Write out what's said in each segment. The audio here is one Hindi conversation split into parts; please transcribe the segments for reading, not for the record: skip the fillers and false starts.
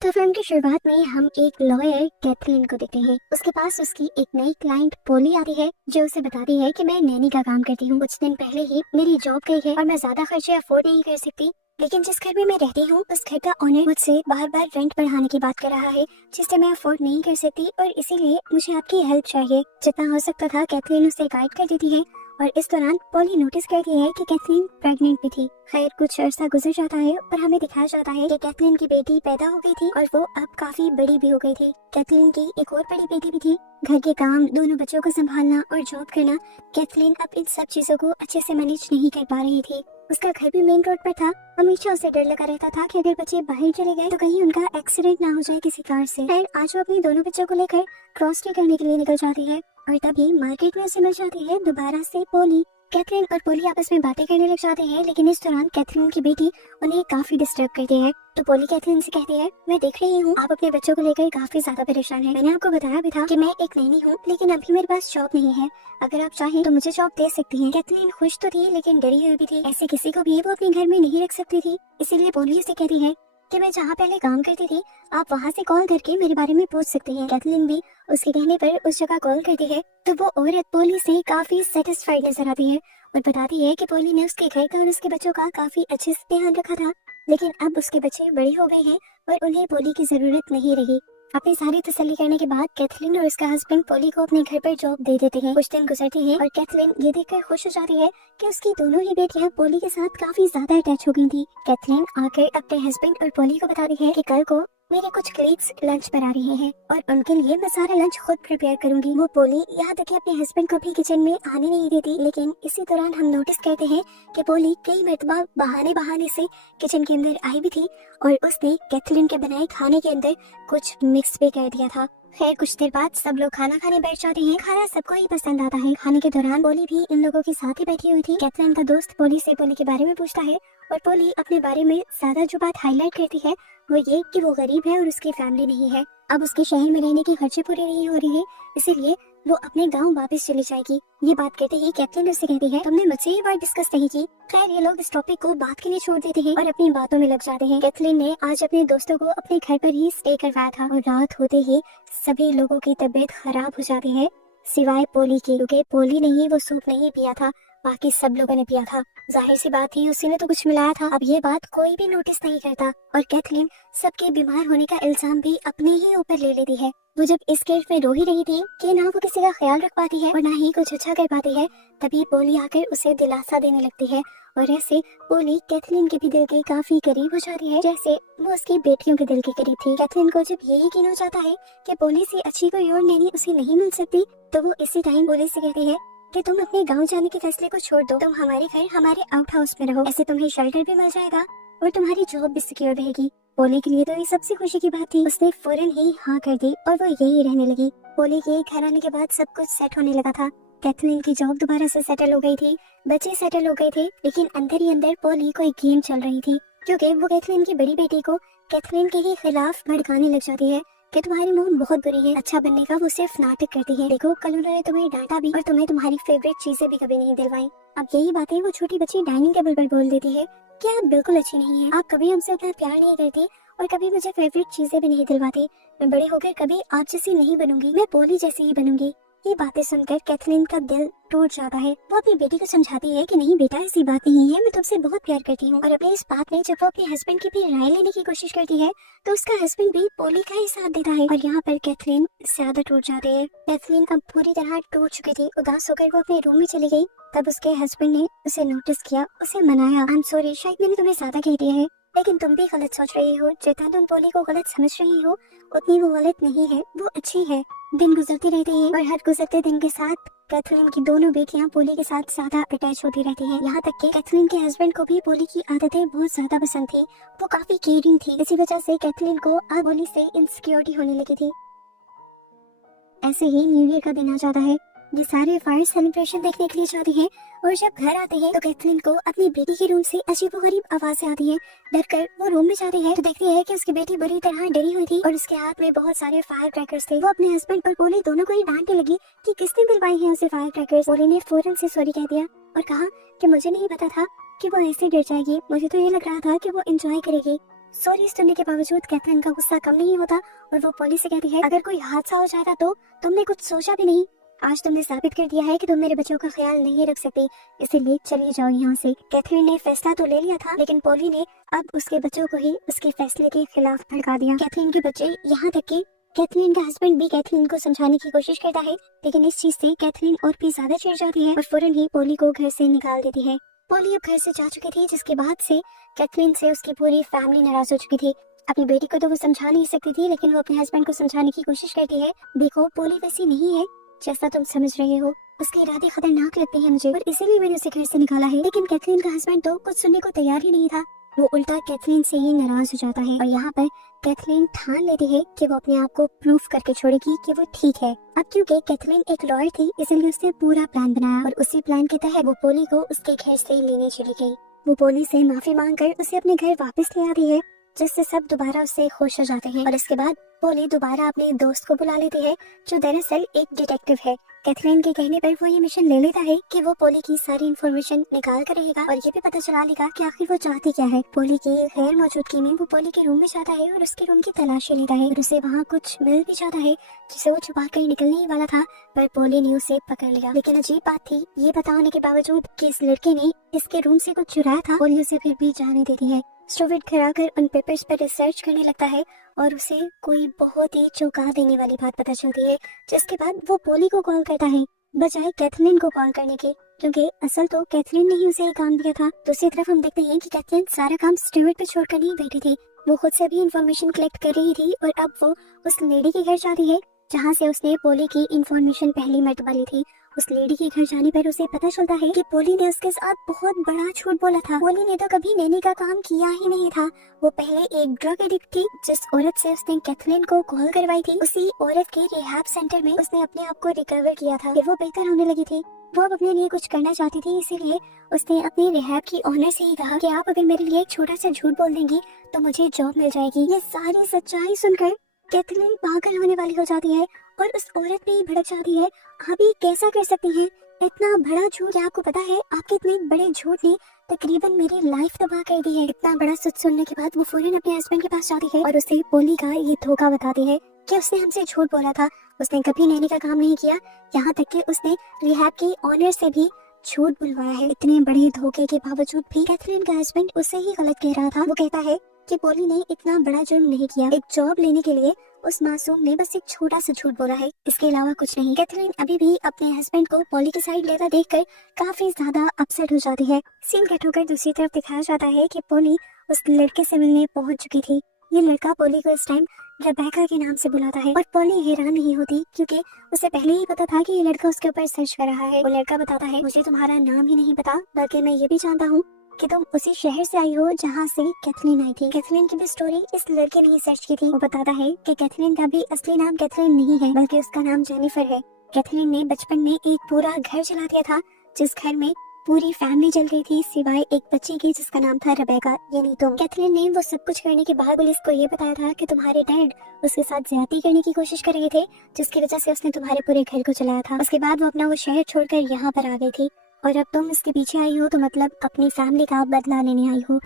तो फिल्म की शुरुआत में हम एक लॉयर कैथरीन को देखते हैं। उसके पास उसकी एक नई क्लाइंट पोली आती है जो उसे बताती है कि मैं नैनी का काम करती हूँ। कुछ दिन पहले ही मेरी जॉब गई है और मैं ज्यादा खर्चे अफोर्ड नहीं कर सकती। लेकिन जिस घर में मैं रहती हूँ उस घर का ओनर मुझसे बार बार रेंट बढ़ाने की बात कर रहा है, जिससे मैं अफोर्ड नहीं कर सकती और इसीलिए मुझे आपकी हेल्प चाहिए। जितना हो सकता था कैथरीन उसे गाइड कर देती है और इस दौरान पोली नोटिस करती है कि कैथरीन प्रेग्नेंट भी थी। खैर कुछ अरसा गुजर जाता है और हमें दिखाया जाता है कि कैथरीन की बेटी पैदा हो गई थी और वो अब काफी बड़ी भी हो गई थी। कैथरीन की एक और बड़ी बेटी भी थी। घर के काम, दोनों बच्चों को संभालना और जॉब करना, कैथरीन अब इन सब चीजों को अच्छे से मैनेज नहीं कर पा रही थी। उसका घर भी मेन रोड पर था। हमेशा उसे डर लगा रहता था कि अगर बच्चे बाहर चले गए तो कहीं उनका एक्सीडेंट ना हो जाए किसी कार से। खैर आज वो अपने दोनों बच्चों को लेकर क्रॉस करने के लिए निकल जाती है और तभी मार्केट में उसे मिल जाती है दोबारा से पोली। कैथरीन और पोली आपस में बातें करने लग जाते हैं, लेकिन इस दौरान कैथरीन की बेटी उन्हें काफी डिस्टर्ब करती है। तो पोली कैथरीन से कहती है, मैं देख रही हूँ आप अपने बच्चों को लेकर काफी ज्यादा परेशान हैं। मैंने आपको बताया भी था कि मैं एक नैनी हूँ, लेकिन अभी मेरे पास जॉब नहीं है। अगर आप चाहें तो मुझे जॉब दे सकती हैं। कैथरीन खुश तो थी लेकिन डरी हुई भी थी। ऐसे किसी को भी वो अपने घर में नहीं रख सकती थी। इसीलिए पोली उसे कहती है कि मैं जहाँ पहले काम करती थी आप वहाँ से कॉल करके मेरे बारे में पूछ सकती हैं। कैथरीन भी उसके कहने पर उस जगह कॉल करती है तो वो औरत पोली से काफी सेटिस्फाइड नजर आती है और बताती है कि पोली ने उसके घर का और उसके बच्चों का काफी अच्छे से ध्यान रखा था, लेकिन अब उसके बच्चे बड़े हो गए हैं और उन्हें पोली की जरूरत नहीं रही। अपनी सारी तसल्ली करने के बाद कैथरीन और उसका हस्बैंड पोली को अपने घर पर जॉब दे देते हैं। कुछ दिन गुजरते हैं और कैथरीन ये देखकर खुश हो जाती है कि उसकी दोनों ही बेटियां पोली के साथ काफी ज्यादा अटैच हो गई थी। कैथरीन आकर अपने हस्बैंड और पोली को बताती है कि कल को मेरे कुछ कलीग्स लंच पर आ रहे हैं और उनके लिए मैं सारा लंच खुद प्रिपेयर करूंगी। वो पोली यहाँ तक कि अपने हस्बैंड को भी किचन में आने नहीं देती, लेकिन इसी दौरान हम नोटिस करते हैं कि पोली कई मर्तबा बहाने बहाने से किचन के अंदर आई भी थी और उसने कैथरीन के बनाए खाने के अंदर कुछ मिक्स भी कर दिया था। खैर कुछ देर बाद सब लोग खाना खाने बैठ जाते हैं। खाना सबको ही पसंद आता है। खाने के दौरान पोली भी इन लोगों के साथ ही बैठी हुई थी। कैथरीन का दोस्त पोली से पोली के बारे में पूछता है और पोली अपने बारे में ज्यादा जो बात हाईलाइट करती है वो ये कि वो गरीब है और उसकी फैमिली नहीं है। अब उसके शहर में रहने की खर्चे पूरी नहीं हो रही है, इसीलिए वो अपने गांव वापस चली जाएगी। ये बात कहते ही कैथरीन उससे कहती है, तुमने मुझसे ये बात डिस्कस नहीं की। खैर ये लोग इस टॉपिक को बात के लिए छोड़ देते हैं और अपनी बातों में लग जाते हैं। कैथरीन ने आज अपने दोस्तों को अपने घर पर ही स्टे करवाया था और रात होते ही सभी लोगों की तबीयत खराब हो जाती है सिवाय पोली की, क्योंकि पोली ने ही वो सूप नहीं पिया था, बाकी सब लोगों ने पिया था। जाहिर सी बात थी उसी ने तो कुछ मिलाया था। अब ये बात कोई भी नोटिस नहीं करता और कैथरीन सबके बीमार होने का इल्जाम भी अपने ही ऊपर ले लेती है। वो जब इस केस में रो ही रही थी कि ना वो किसी का ख्याल रख पाती है और ना ही कुछ अच्छा कर पाती है, तभी पोली आकर उसे दिलासा देने लगती है और ऐसे पोली कैथरीन के भी दिल के काफी करीब हो जाती है, जैसे वो उसकी बेटियों के दिल के करीब थी। कैथरीन को जब ये यकीन हो जाता है कि पोली से अच्छी कोई और नैनी उसे नहीं मिल सकती, तो वो इसी टाइम पोली से कहती है कि तुम अपने गांव जाने के फैसले को छोड़ दो, तुम हमारे घर हमारे आउट हाउस में रहो, ऐसे तुम्हें शेल्टर भी मिल जाएगा और तुम्हारी जॉब भी सिक्योर रहेगी। पोली के लिए तो ये सबसे खुशी की बात थी। उसने फौरन ही हाँ कर दी और वो यही रहने लगी। पोली के घर आने के बाद सब कुछ सेट होने लगा था। कैथरीन की जॉब दोबारा से सेटल हो गई थी, बच्चे सेटल हो गए थे, लेकिन अंदर ही अंदर पोली को एक गेम चल रही थी, क्योंकि वो कैथरीन की बड़ी बेटी को कैथरीन के ही खिलाफ भड़काने लग जाती है कि तुम्हारी मूड बहुत बुरी है, अच्छा बनने का वो सिर्फ नाटक करती है। देखो कल उन्होंने तुम्हें डांटा भी और तुम्हें तुम्हारी फेवरेट चीजें भी कभी नहीं दिलवाई। अब यही बातें वो छोटी बच्ची डाइनिंग टेबल पर बोल देती है कि आप बिल्कुल अच्छी नहीं है, आप कभी हमसे उतना प्यार नहीं करती और कभी मुझे फेवरेट चीजें भी नहीं दिलवाती। मैं बड़े होकर कभी आप जैसी नहीं बनूंगी, मैं पोली जैसी ही बनूंगी। ये बातें सुनकर कैथरीन का दिल टूट जाता है। वो अपनी बेटी को समझाती है कि नहीं बेटा ऐसी बात नहीं है, मैं तुमसे बहुत प्यार करती हूँ। और अपने इस बात में जब वो अपने हस्बैंड की भी राय लेने की कोशिश करती है तो उसका हस्बैंड भी पोली का ही साथ देता है और यहाँ पर कैथरीन ज्यादा टूट जाती है। कैथरीन अब पूरी तरह टूट चुकी थी। उदास होकर वो अपने रूम में चली गई। तब उसके हस्बैंड ने उसे नोटिस किया, उसे मनाया। आई एम सॉरी, शायद मैंने तुम्हें ज्यादा कह दिया है, लेकिन तुम भी गलत सोच रही हो। जितना तुम पोली को गलत समझ रही हो उतनी वो गलत नहीं है, वो अच्छी है। दिन गुजरते रहते हैं और हर गुजरते दिन के साथ कैथरीन की दोनों बेटियां पोली के साथ ज्यादा अटैच होती रहती हैं। यहाँ तक कि कैथरीन के हस्बैंड को भी पोली की आदतें बहुत ज्यादा पसंद थी। वो काफी केयरिंग थी, इसी वजह से कैथरीन को अब पोली से इनसिक्योरिटी होने लगी थी। ऐसे ही न्यू ईयर का दिन आ जाता है। ये सारे फायर सेलिब्रेशन देखने के लिए जाते हैं और जब घर आते हैं तो कैथरीन को अपनी बेटी के रूम से अजीबोगरीब आवाजें आती हैं। डर कर वो रूम में जाती है तो देखती है कि उसकी बेटी बुरी तरह डरी हुई थी और उसके हाथ में बहुत सारे फायर क्रैकर्स थे। वो अपने हस्बैंड और पोली दोनों को ही डांटने लगी कि किसने दिलवाए हैं उसे फायर क्रैकर्स। पोली ने फौरन से सॉरी कह दिया और कहा कि मुझे नहीं पता था कि वो ऐसे डर जाएगी, मुझे तो ये लग रहा था कि वो एंजॉय करेगी। सॉरी सुनने के बावजूद कैथरीन का गुस्सा कम नहीं होता और वो पोली से कहती है, अगर कोई हादसा हो जाता तो तुमने कुछ सोचा भी नहीं। आज तुमने साबित कर दिया है कि तुम मेरे बच्चों का ख्याल नहीं रख सकती, इसीलिए चली जाओ यहाँ से। कैथरीन ने फैसला तो ले लिया था, लेकिन पोली ने अब उसके बच्चों को ही उसके फैसले के खिलाफ भड़का दिया। कैथरीन के बच्चे, यहाँ तक कि कैथरीन का हस्बैंड भी कैथरीन को समझाने की कोशिश करता है, लेकिन इस चीज से कैथरीन और भी ज्यादा चिढ़ जाती है और फौरन ही पोली को घर से निकाल देती है। पोली अब घर से जा चुकी थी, जिसके बाद से कैथरीन से उसकी पूरी फैमिली नाराज हो चुकी थी। अपनी बेटी को तो वो समझा नहीं सकती थी, लेकिन वो अपने हस्बैंड को समझाने की कोशिश करती है। देखो, पोली वैसी नहीं है जैसा तुम समझ रहे हो, उसके इरादे खतरनाक लगते हैं मुझे और इसीलिए मैंने उसे घर से निकाला है। लेकिन कैथरीन का हस्बैंड तो कुछ सुनने को तैयार ही नहीं था, वो उल्टा कैथरीन से ही नाराज हो जाता है और यहाँ पर कैथरीन ठान लेती है कि वो अपने आप को प्रूफ करके छोड़ेगी कि वो ठीक है। अब क्योंकि कैथरीन एक लॉयर थी, इसलिए उसने पूरा प्लान बनाया और उसी प्लान के तहत वो पोली को उसके घर से लेने चली गई। वो पोली से माफी मांगकर उसे अपने घर वापस ले आती है, जिससे सब दोबारा उससे खुश हो जाते हैं और इसके बाद पोली दोबारा अपने दोस्त को बुला लेती है, जो दरअसल एक डिटेक्टिव है। कैथरीन के कहने पर वो ये मिशन ले लेता है कि वो पोली की सारी इन्फॉर्मेशन निकाल कर रहेगा और ये भी पता चला लेगा कि आखिर वो चाहती क्या है। पोली की गैर मौजूदगी में वो पोली के रूम में जाता है और उसके रूम की तलाशी लेता है और उसे वहाँ कुछ मिल भी जाता है, जिसे वो छुपा कर निकलने ही वाला था, पर पोली ने उसे पकड़ लिया। लेकिन अजीब बात थी, ये बताने के बावजूद कि इस लड़के ने इसके रूम से कुछ चुराया था, पोली उसे फिर भी जाने देती है। स्टोवेट कराकर उन पेपर्स पर रिसर्च करने लगता है और उसे कोई बहुत ही चौंका देने वाली बात पता चलती है, जिसके बाद वो पोली को कॉल करता है बजाय कैथरीन को कॉल करने के, क्योंकि असल तो कैथरीन ने ही उसे ये काम दिया था। दूसरी तरफ हम देखते हैं कि कैथरीन सारा काम स्टोवेट पे छोड़कर नहीं बैठी थी, वो खुद से भी इंफॉर्मेशन कलेक्ट कर रही थी और अब वो उस लेडी के घर जाती है जहाँ से उसने पोली की इंफॉर्मेशन पहली मर्तबा ली थी। उस लेडी के घर जाने पर उसे पता चलता है कि पोली ने उसके साथ बहुत बड़ा झूठ बोला था। पोली ने तो कभी नैनी का काम किया ही नहीं था, वो पहले एक ड्रग एडिक्ट थी। जिस औरत से उसने कैथरीन को कॉल करवाई थी, उसी औरत के रिहैब सेंटर में उसने अपने आप को रिकवर किया था, फिर वो बेहतर होने लगी थी। वो अब अपने लिए कुछ करना चाहती थी, इसीलिए उसने अपनी रिहैब की ओनर से ही कहा कि आप अगर मेरे लिए एक छोटा सा झूठ बोल देंगी तो मुझे जॉब मिल जाएगी। ये सारी सच्चाई सुनकर कैथरीन पागल होने वाली हो जाती है और उस औरत पे ही भड़क जाती है। आप ये कैसा कर सकती हैं? इतना बड़ा झूठ, क्या आपको पता है आपके इतने बड़े झूठ ने तकरीबन मेरी लाइफ तबाह कर दी है। इतना बड़ा सच सुनने के बाद वो फौरन अपने हस्बैंड के पास जाती है और उसे पोली का ये धोखा बताती है कि उसने हमसे झूठ बोला था, उसने कभी नैनी का काम नहीं किया, यहाँ तक कि उसने रिहैब की ऑनर से भी झूठ बुलवाया है। इतने बड़े धोखे के बावजूद भी कैथरीन का हस्बैंड उसे ही गलत कह रहा था। वो कहता है कि पोली ने इतना बड़ा जुर्म नहीं किया, एक जॉब लेने के लिए उस मासूम ने बस एक छोटा सा झूठ बोला है, इसके अलावा कुछ नहीं। कैथरीन अभी भी अपने हस्बैंड को पोली की साइड लेता देखकर काफी ज्यादा अपसेट हो जाती है। सीन कट होकर दूसरी तरफ दिखाया जाता है कि पोली उस लड़के से मिलने पहुंच चुकी थी। ये लड़का पोली को इस टाइम रेबेका के नाम से बुलाता है और पोली हैरान नहीं होती, क्योंकि उसे पहले ही पता था कि ये लड़का उसके ऊपर सर्च कर रहा है। वो लड़का बताता है, मुझे तुम्हारा नाम ही नहीं पता, बल्कि मैं ये भी जानता हूँ कि तुम उसी शहर से आई हो जहाँ से कैथरीन आई थी। कैथरीन की भी स्टोरी इस लड़के ने ही सर्च की थी। वो बताता है कि कैथरीन का भी असली नाम कैथरीन नहीं है, बल्कि उसका नाम जेनिफर है। कैथरीन ने बचपन में एक पूरा घर चला दिया था, जिस घर में पूरी फैमिली जल गई थी सिवाय एक बच्ची की जिसका नाम था रेबेका, यानी तुम। कैथरीन ने वो सब कुछ करने के बाद पुलिस को ये बताया था कि तुम्हारे डैड उसके साथ ज्यादती करने की कोशिश कर रहे थे, जिसकी वजह से उसने तुम्हारे पूरे घर को चलाया था। उसके बाद वो अपना वो शहर छोड़कर यहाँ पर आ गई थी और अब तुम इसके पीछे आई हो, तो मतलब अपनी फैमिली का बदला लेने आई हो।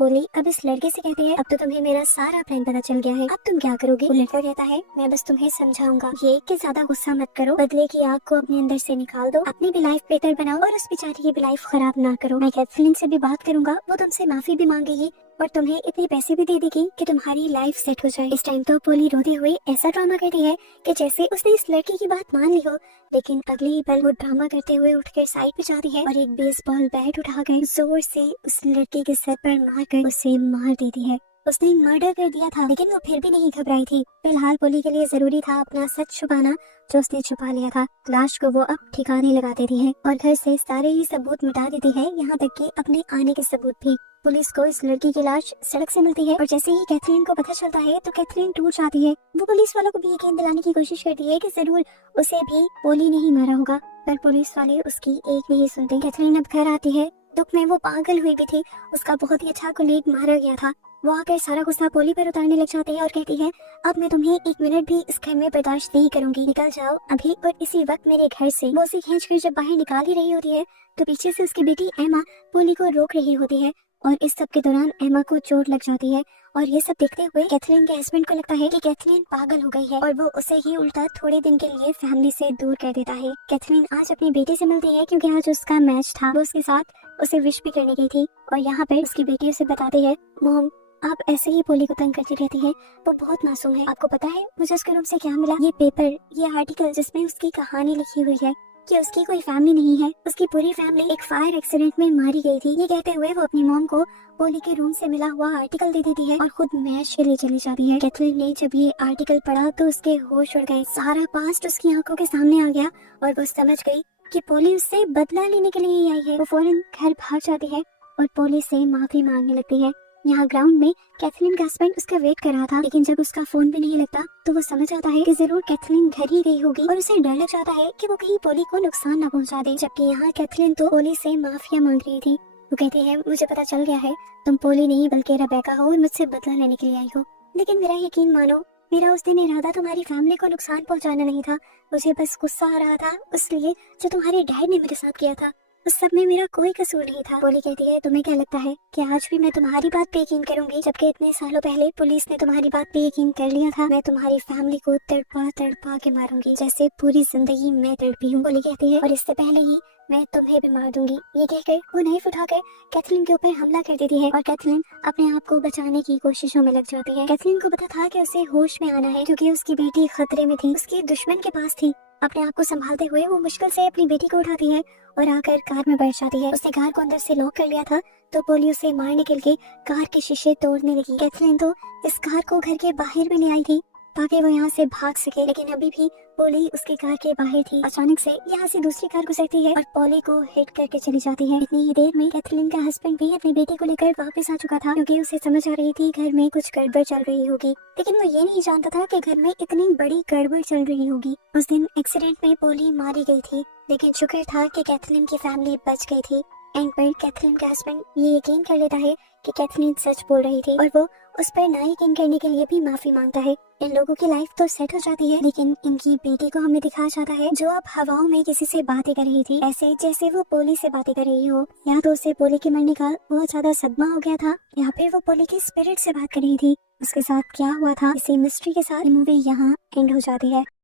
पोली अब इस लड़के से कहते हैं, अब तो तुम्हें मेरा सारा प्लान पता चल गया है, अब तुम क्या करोगे? वो लड़का कहता है, मैं बस तुम्हें समझाऊंगा, ये कि ज्यादा गुस्सा मत करो, बदले की आग को अपने अंदर से निकाल दो, अपनी भी लाइफ बेहतर बनाओ और उस बेचारी की भी लाइफ खराब ना करो। मैं कैथरीन से भी बात करूंगा, वो तुमसे माफी भी मांगेगी और तुम्हें इतने पैसे भी दे देगी कि तुम्हारी लाइफ सेट हो जाए। इस टाइम तो पोली रोते हुए ऐसा ड्रामा करती है कि जैसे उसने इस लड़की की बात मान ली हो, लेकिन अगले ही पल वो ड्रामा करते हुए उठकर साइड पे जाती है और एक बेसबॉल बैट उठाकर जोर से उस लड़के के सर पर मारकर उसे मार देती है। उसने मर्डर कर दिया था, लेकिन वो फिर भी नहीं घबराई थी। फिलहाल पोली के लिए जरूरी था अपना सच छुपाना, जो उसने छुपा लिया था। लाश को वो अब ठिकाने लगा देती है और घर से सारे ही सबूत मिटा देती है, यहाँ तक कि अपने आने के सबूत भी। पुलिस को इस लड़की की लाश सड़क से मिलती है और जैसे ही कैथरीन को पता चलता है तो कैथरीन टूट जाती है। वो पुलिस वालों को भी यकीन दिलाने की कोशिश करती है कि जरूर उसे भी पोली ने ही मारा होगा, पर पुलिस वाले उसकी एक नहीं सुनते। कैथरीन अब घर आती है, दुख में वो पागल हुई भी थी, उसका बहुत ही अच्छा कोलीग मारा गया था। वो आकर सारा गुस्सा पोली पर उतारने लग जाती है और कहती है, अब मैं तुम्हें एक मिनट भी इस घर में बर्दाश्त नहीं करूंगी, निकल जाओ अभी और इसी वक्त मेरे घर से। वो उसे खींचकर जब बाहर निकाल ही रही होती है तो पीछे से उसकी बेटी एमा पोली को रोक रही होती है और इस सब के दौरान एमा को चोट लग जाती है। और ये सब देखते हुए कैथरीन के हस्बैंड को लगता है कि कैथरीन पागल हो गई है और वो उसे ही उल्टा थोड़े दिन के लिए फैमिली से दूर कर देता है। कैथरीन आज अपनी बेटी से मिलती है क्योंकि आज उसका मैच था। वो उसके साथ उसे विश भी करने गई थी और यहाँ पर उसकी बेटी उसे बताती है, मॉम आप ऐसे ही पोली को तंग करती रहती है, वो बहुत मासूम है। आपको पता है मुझे उसके रूम से क्या मिला? ये पेपर, ये आर्टिकल जिसमें उसकी कहानी लिखी हुई है कि उसकी कोई फैमिली नहीं है, उसकी पूरी फैमिली एक फायर एक्सीडेंट में मारी गई थी। ये कहते हुए वो अपनी मॉम को पोली के रूम से मिला हुआ आर्टिकल दे देती है और खुद मैच के लिए चली जाती है। कैथरीन ने जब ये आर्टिकल पढ़ा तो उसके होश उड़ गए, सारा पास्ट उसकी आंखों के सामने आ गया और वो समझ गई कि पोली उससे बदला लेने के लिए ही आई है। वो फौरन घर भाग जाती है और पोली से माफी मांगने लगती है। यहाँ ग्राउंड में कैथरीन का हस्बैंड उसका वेट कर रहा था, लेकिन जब उसका फोन भी नहीं लगता तो वो समझ आता है कि जरूर कैथरीन घर ही गई होगी और उसे डर लग जाता है कि वो कहीं पोली को नुकसान न पहुंचा दे। जबकि यहाँ कैथरीन तो पोली से माफिया मांग रही थी। वो कहती है, मुझे पता चल गया है तुम पोली नहीं बल्कि रेबेका हो और मुझसे बदला लेने के लिए आई हो, लेकिन मेरा यकीन मानो, मेरा उस दिन इरादा तुम्हारी फैमिली को नुकसान पहुंचाना नहीं था। मुझे बस गुस्सा आ रहा था इसलिए जो तुम्हारे डैड ने मेरे साथ किया था उस सब में मेरा कोई कसूर नहीं था। पोली कहती है, तुम्हें क्या लगता है कि आज भी मैं तुम्हारी बात पे यकीन करूंगी, जबकि इतने सालों पहले पुलिस ने तुम्हारी बात पे यकीन कर लिया था। मैं तुम्हारी फैमिली को तड़पा तड़पा के मारूंगी जैसे पूरी जिंदगी मैं तड़पी हूँ। पोली कहती है, और इससे पहले ही मैं तुम्हें भी मार दूंगी। ये कहकर वो नाइफ उठाकर कैथरीन के ऊपर हमला कर देती है और कैथरीन अपने आप को बचाने की कोशिशों में लग जाती है। कैथरीन को पता था कि उसे होश में आना है क्योंकि उसकी बेटी खतरे में थी, उसके दुश्मन के पास थी। अपने आप को संभालते हुए वो मुश्किल से अपनी बेटी को उठाती है और आकर कार में बैठ जाती है। उसने कार को अंदर से लॉक कर लिया था तो पोली उसे मारने के लिए कार के शीशे तोड़ने लगी। कैथरीन तो इस कार को घर के बाहर में ले आई थी ताकि वो यहाँ से भाग सके, लेकिन अभी भी पोली उसके कार के बाहर थी। अचानक से यहाँ से दूसरी कार गुजरती है और पोली को हिट करके चली जाती है। इतनी ही देर में कैथरीन का हस्बैंड भी अपनी बेटी को लेकर वापस आ चुका था क्योंकि उसे समझ आ रही थी घर में कुछ गड़बड़ चल रही होगी, लेकिन वो ये नहीं जानता था कि घर में इतनी बड़ी गड़बड़ चल रही होगी। उस दिन एक्सीडेंट में पोली मारी गई थी, लेकिन शुक्र था कि कैथरीन की फैमिली बच गई थी। एंड पर कैथरीन का हस्बैंड ये यकीन कर लेता है कि कैथरीन सच बोल रही थी और वो उस पर ना यकीन करने के लिए भी माफी मांगता है। इन लोगों की लाइफ तो सेट हो जाती है, लेकिन इनकी बेटी को हमें दिखाया जाता है जो अब हवाओं में किसी से बातें कर रही थी, ऐसे जैसे वो पोली से बातें कर रही हो। या तो उसे पोली के मरने का बहुत ज्यादा सदमा हो गया था या फिर वो पोली की स्पिरिट से बात कर रही थी। उसके साथ क्या हुआ था, इसी मिस्ट्री के साथ मूवी यहाँ एंड हो जाती है।